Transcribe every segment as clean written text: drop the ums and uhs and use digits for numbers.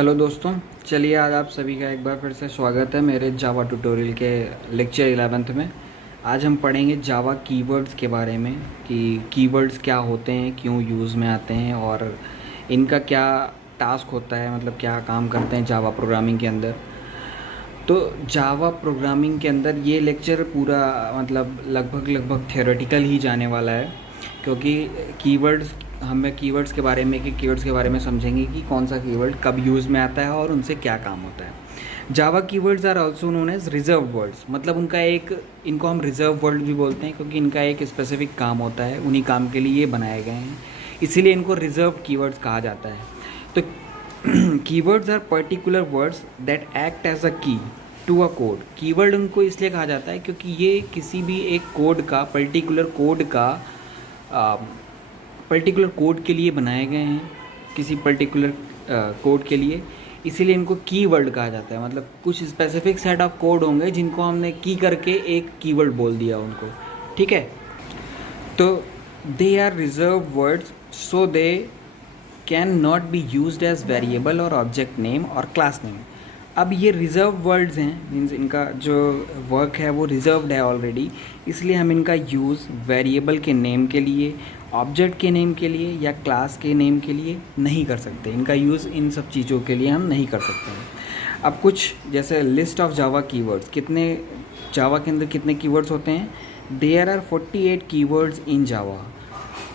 Hello दोस्तों, चलिए आज आप सभी का एक बार फिर से स्वागत है मेरे जावा ट्यूटोरियल के लेक्चर 11th में। आज हम पढ़ेंगे जावा कीवर्ड्स के बारे में कि कीवर्ड्स क्या होते हैं, क्यों यूज़ में आते हैं और इनका क्या टास्क होता है, मतलब क्या काम करते हैं जावा प्रोग्रामिंग के अंदर। तो जावा प्रोग्रामिंग के अंदर ये लेक्चर पूरा मतलब लगभग थियोरेटिकल ही जाने वाला है, क्योंकि कीवर्ड्स के बारे में समझेंगे कि कौन सा कीवर्ड कब यूज़ में आता है और उनसे क्या काम होता है। Java keywords are also known as reserve words, मतलब इनको हम रिजर्व वर्ड भी बोलते हैं क्योंकि इनका एक स्पेसिफिक काम होता है, उन्हीं काम के लिए ये बनाए गए हैं, इसीलिए इनको रिजर्व कीवर्ड्स कहा जाता है। तो keywords are particular words that act as a key to a code. Keyword उनको इसलिए कहा जाता है क्योंकि ये किसी भी एक कोड का पर्टिकुलर कोड के लिए बनाए गए हैं, किसी पर्टिकुलर कोड के लिए, इसीलिए इनको कीवर्ड कहा जाता है। मतलब कुछ स्पेसिफिक सेट ऑफ कोड होंगे जिनको हमने की करके एक कीवर्ड बोल दिया उनको, ठीक है। तो they are reserved words so they can not be used as variable और ऑब्जेक्ट नेम और क्लास नेम। अब ये रिज़र्व वर्ड्स हैं, मीन्स इनका जो वर्क है वो रिज़र्व्ड है ऑलरेडी, इसलिए हम इनका यूज़ वेरिएबल के नेम के लिए, ऑब्जेक्ट के नेम के लिए या क्लास के नेम के लिए नहीं कर सकते। इनका यूज़ इन सब चीज़ों के लिए हम नहीं कर सकते हैं। अब कुछ जैसे list of Java keywords, Java के अंदर कितने कीवर्ड्स होते हैं? There are 48 keywords in Java.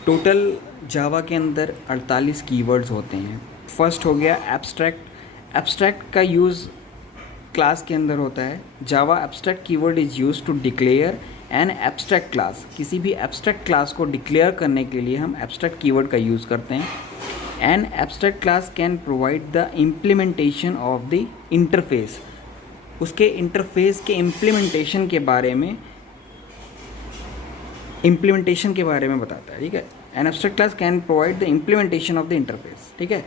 Total Java के अंदर 48 कीवर्ड्स होते हैं। फर्स्ट हो गया एब्स्ट्रैक्ट। एब्स्ट्रैक्ट का यूज़ क्लास के अंदर होता है। Java abstract keyword is use to declare an abstract class. किसी भी एब्स्ट्रैक्ट क्लास को डिक्लेयर करने के लिए हम एब्स्ट्रैक्ट कीवर्ड का यूज़ करते हैं। N abstract class can provide the implementation of the interface. उसके इंटरफेस के इम्प्लीमेंटेशन के बारे में बताता है, ठीक है। N abstract class can provide the implementation of the interface, ठीक है।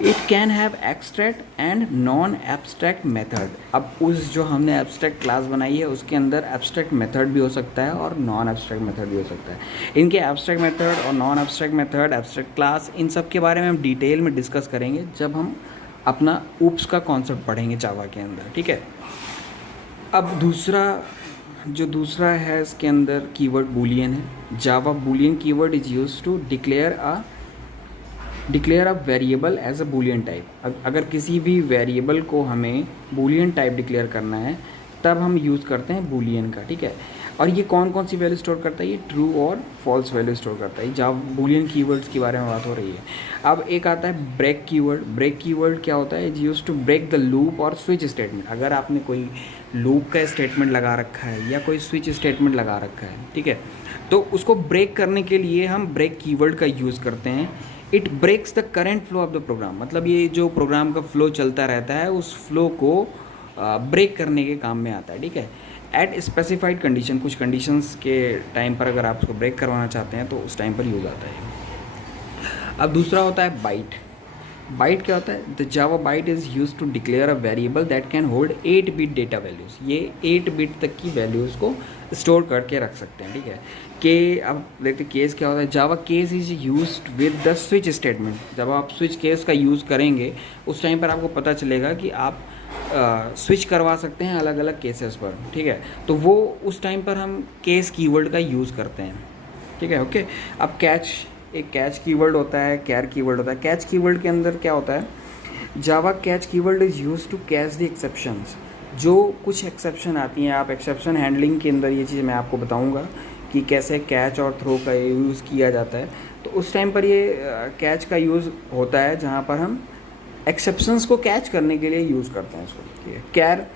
It can have extract and non abstract method. अब उस जो हमने एब्स्ट्रैक्ट क्लास बनाई है उसके अंदर एब्स्ट्रैक्ट मेथड भी हो सकता है और नॉन एब्स्ट्रैक्ट मेथड भी हो सकता है। इनके एब्स्ट्रैक्ट मेथड और non abstract method, abstract class, इन सब के बारे में हम डिटेल में डिस्कस करेंगे जब हम अपना ऊप्स का कॉन्सेप्ट पढ़ेंगे जावा के अंदर, ठीक है। अब दूसरा है इसके अंदर कीवर्ड बूलियन है। Java boolean keyword is use to declare a variable as a boolean type. अगर किसी भी वेरिएबल को हमें बूलियन टाइप डिक्लेयर करना है तब हम यूज़ करते हैं बूलियन का, ठीक है। और ये कौन कौन सी वैल्यू स्टोर करता है? ये ट्रू और फॉल्स वैल्यू स्टोर करता है। जब बूलियन कीवर्ड्स के बारे में बात हो रही है। अब एक आता है ब्रेक कीवर्ड। ब्रेक कीवर्ड क्या होता है? Is use to break the loop और स्विच स्टेटमेंट। अगर आपने कोई लूप का स्टेटमेंट लगा रखा है या कोई स्विच स्टेटमेंट लगा रखा है, ठीक है, तो उसको ब्रेक करने के लिए हम ब्रेक कीवर्ड का यूज़ करते हैं। It breaks the current flow of the program. मतलब ये जो प्रोग्राम का फ्लो चलता रहता है उस फ्लो को ब्रेक करने के काम में आता है, ठीक है। एट स्पेसिफाइड कंडीशन, कुछ कंडीशंस के टाइम पर अगर आप उसको ब्रेक करवाना चाहते हैं तो उस टाइम पर यूज़ आता है। अब दूसरा होता है बाइट। बाइट क्या होता है? The Java byte is use to declare a variable that can hold 8 bit data values. ये 8 बिट तक की वैल्यूज़ को स्टोर करके रख सकते हैं, ठीक है। के अब देखते केस क्या होता है। Java case is used with the switch statement. जब आप स्विच केस का यूज़ करेंगे उस टाइम पर आपको पता चलेगा कि आप स्विच करवा सकते हैं अलग अलग केसेस पर, ठीक है। तो वो उस टाइम पर हम केस कीवर्ड का यूज़ करते हैं, ठीक है, ओके। अब एक कैच कीवर्ड होता है, कैर कीवर्ड होता है। कैच कीवर्ड के अंदर क्या होता है? Java catch keyword is use to catch the exceptions. जो कुछ एक्सेप्शन आती हैं, आप एक्सेप्शन हैंडलिंग के अंदर ये चीज़ मैं आपको बताऊंगा कि कैसे कैच और थ्रो का यूज़ किया जाता है। तो उस टाइम पर ये कैच का यूज़ होता है जहाँ पर हम एक्सेप्शंस को कैच करने के लिए यूज़ करते हैं इसको। कैर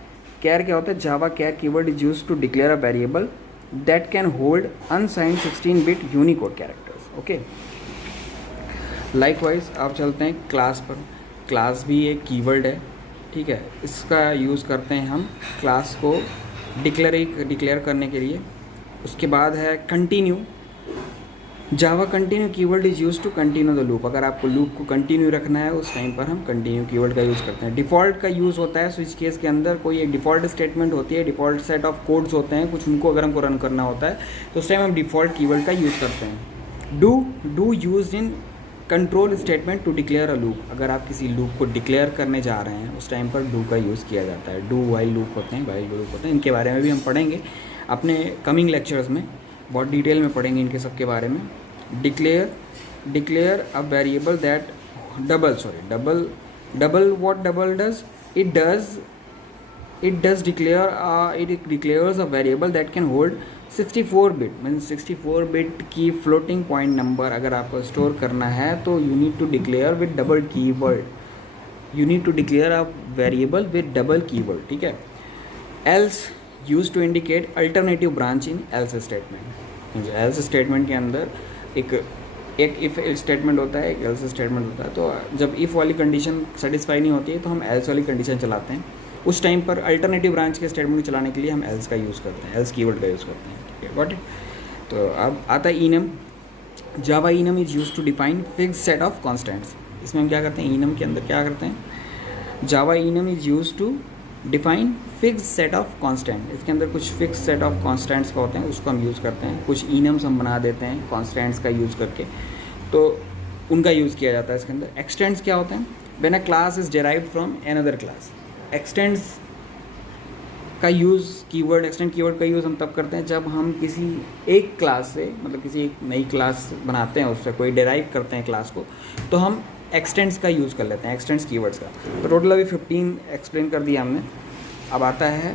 क्या होता है? Java char keyword is use to declare a variable that can hold unsigned 16 bit Unicode characters, okay. Likewise आप चलते हैं क्लास पर। क्लास भी एक कीवर्ड है, ठीक है। इसका यूज़ करते हैं हम क्लास को डिक्लेयर करने के लिए। उसके बाद है continue. Java continue keyword is use to continue the loop. अगर आपको लूप को कंटिन्यू रखना है उस टाइम पर हम कंटिन्यू कीवर्ड का यूज़ करते हैं। डिफ़ॉल्ट का यूज़ होता है स्विच केस के अंदर। कोई एक डिफ़ॉल्ट स्टेटमेंट होती है, डिफ़ॉल्ट सेट ऑफ कोड्स होते हैं कुछ, उनको अगर हमको रन करना होता है तो उस टाइम हम डिफ़ॉल्ट कीवर्ड का यूज़ करते हैं। Do use in control statement to declare a loop, अगर आप किसी लूप को डिक्लेयर करने जा रहे हैं उस टाइम पर डू का यूज़ किया जाता है। डू वाइल लूप होते हैं, वाइल लूप होते हैं, इनके बारे में भी हम पढ़ेंगे अपने कमिंग लेक्चर्स में, बहुत डिटेल में पढ़ेंगे इनके सब के बारे में। Declare a variable that double what double does, it declares a variable that can hold 64 bit means 64 bit की फ्लोटिंग पॉइंट नंबर अगर आपको स्टोर करना है तो you need to declare with double keyword, you need to declare a variable with double keyword, ठीक है। Else use to indicate alternative branch in else statement, else statement के अंदर एक इफ़ स्टेटमेंट होता है, एक एल्स स्टेटमेंट होता है। तो जब इफ़ वाली कंडीशन सेटिस्फाई नहीं होती है तो हम एल्स वाली कंडीशन चलाते हैं, उस टाइम पर अल्टरनेटिव ब्रांच के स्टेटमेंट को चलाने के लिए हम एल्स का यूज़ करते हैं, एल्स कीवर्ड का यूज़ करते हैं, ठीक है, गॉट इट। तो अब आता है enum. Java enum is use to define fix set of constants. इसमें हम क्या करते हैं, इनम के अंदर क्या करते हैं, Java enum is use to define fix set of constant, इसके अंदर कुछ फिक्स सेट ऑफ कॉन्स्टेंट्स का होते हैं, उसको हम यूज़ करते हैं। कुछ इनम्स हम बना देते हैं कॉन्स्टेंट्स का यूज़ करके, तो उनका यूज़ किया जाता है इसके अंदर। एक्सटेंड्स क्या होते हैं, when a class is derived from another class. X tends का यूज़, कीवर्ड एक्सटेंड कीवर्ड का यूज़ हम तब करते हैं जब हम किसी एक क्लास से, मतलब किसी एक नई क्लास बनाते हैं, उससे कोई डेराइव करते हैं क्लास को, तो हम एक्सटेंड्स का यूज़ कर लेते हैं, एक्सटेंड्स कीवर्ड्स का। तो टोटल अभी 15 एक्सप्लेन कर दिया हमने। अब आता है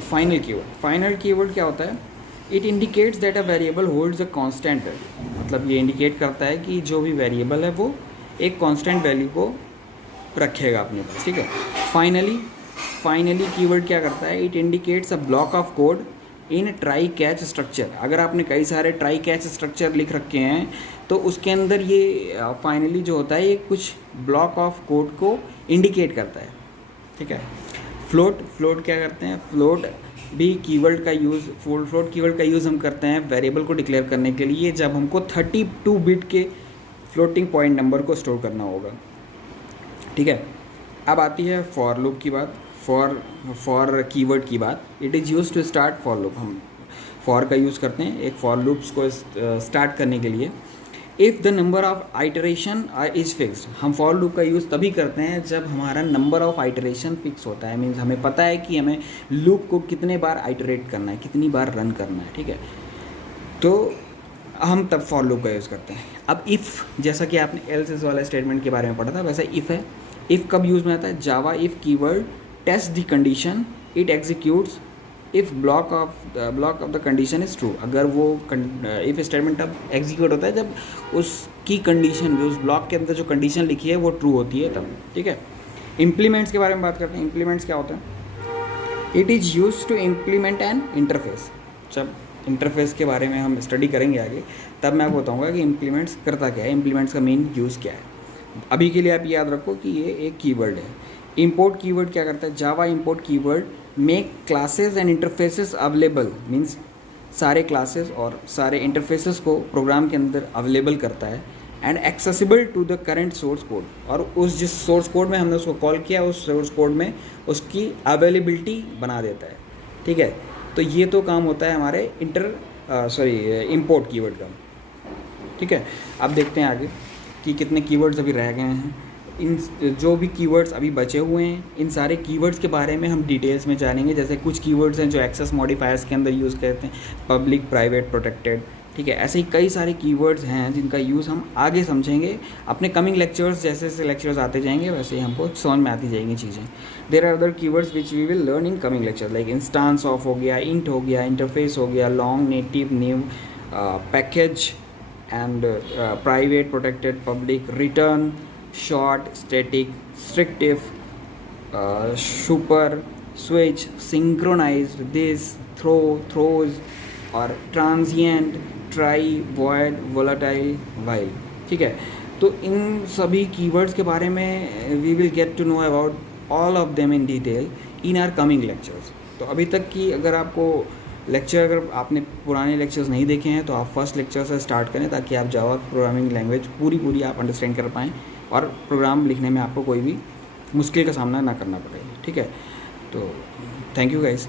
फाइनल कीवर्ड। फाइनल कीवर्ड क्या होता है, it indicates that a variable holds a constant value, मतलब ये इंडिकेट करता है कि जो भी वेरिएबल है वो एक कांस्टेंट वैल्यू को रखेगा अपने पास, ठीक है। फाइनली कीवर्ड क्या करता है, it indicates a block of code in try catch structure. अगर आपने कई सारे ट्राई कैच स्ट्रक्चर लिख रखे हैं तो उसके अंदर ये फाइनली जो होता है ये कुछ ब्लॉक ऑफ कोड को इंडिकेट करता है, ठीक है। फ्लोट क्या करते हैं, फ्लोट भी कीवर्ड का यूज़, फ्लोट कीवर्ड का यूज़ हम करते हैं वेरिएबल को डिक्लेयर करने के लिए जब हमको 32 बिट के फ्लोटिंग पॉइंट नंबर को स्टोर करना होगा, ठीक है। अब आती है फॉर लूप की बात, फॉर कीवर्ड की बात। It is use to start for loop, हम फॉर का यूज़ करते हैं एक फॉर लूप्स को स्टार्ट करने के लिए। If the number of iteration is fixed, हम फॉर लूप का यूज़ तभी करते हैं जब हमारा नंबर ऑफ आइटरेशन फिक्स होता है, मीन्स हमें पता है कि हमें लूप को कितने बार आइटरेट करना है, कितनी बार रन करना है, ठीक है। तो हम तब फॉर लूप का यूज़ करते हैं। अब इफ़, जैसा कि आपने एल्स वाला स्टेटमेंट के बारे में पढ़ा था, वैसा इफ़ है। इफ़ कब यूज़ में आता है, Java if keyword test the condition, it executes if block of the condition is true. अगर वो इफ़ स्टेटमेंट तब एग्जीक्यूट होता है जब उसकी कंडीशन, जो उस ब्लॉक के अंदर जो कंडीशन लिखी है वो ट्रू होती है तब, ठीक है। इम्प्लीमेंट्स के बारे में बात करते हैं। इम्प्लीमेंट्स क्या होता है, it is use to implement an interface. जब इंटरफेस के बारे में हम स्टडी करेंगे आगे तब मैं आपको बताऊँगा कि इम्प्लीमेंट्स करता क्या है, इम्प्लीमेंट्स का मेन यूज़ क्या है। अभी के लिए आप याद रखो कि ये एक कीवर्ड है। इंपोर्ट कीवर्ड क्या करता है, Java import keyword make classes and interfaces available, means सारे क्लासेस और सारे इंटरफेसेस को प्रोग्राम के अंदर अवेलेबल करता है, and accessible to the current source code. और उस जिस सोर्स कोड में हमने उसको कॉल किया उस सोर्स कोड में उसकी अवेलेबिलिटी बना देता है, ठीक है। तो ये तो काम होता है हमारे इंपोर्ट कीवर्ड का, ठीक है। अब देखते हैं आगे कि कितने कीवर्ड्स अभी रह गए हैं। इन जो भी कीवर्ड्स अभी बचे हुए हैं इन सारे कीवर्ड्स के बारे में हम डिटेल्स में जानेंगे। जैसे कुछ कीवर्ड्स हैं जो एक्सेस मॉडिफायर्स के अंदर यूज़ करते हैं, पब्लिक, प्राइवेट, प्रोटेक्टेड, ठीक है। ऐसे ही कई सारे कीवर्ड्स हैं जिनका यूज़ हम आगे समझेंगे अपने कमिंग लेक्चर्स। जैसे जैसे लेक्चर्स आते जाएंगे वैसे ही हमको समझ में आती जाएंगी चीज़ें। There are other keywords which we will learn in coming lecture, like instance of हो गया, इंट हो गया, इंटरफेस हो गया, long, native, new, package and private, protected, public, return, short, static, strict if, super, switch, synchronized, this, throw, throws और transient, try, void, volatile, while, ठीक है। तो इन सभी कीवर्ड्स के बारे में we will get to know about all of them in detail in our coming lectures. तो अभी तक की अगर अगर आपने पुराने लेक्चर्स नहीं देखे हैं तो आप फर्स्ट लेक्चर से स्टार्ट करें ताकि आप जावा प्रोग्रामिंग लैंग्वेज पूरी आप अंडरस्टैंड कर पाएँ और प्रोग्राम लिखने में आपको कोई भी मुश्किल का सामना ना करना पड़े, ठीक है। तो थैंक यू गाइस।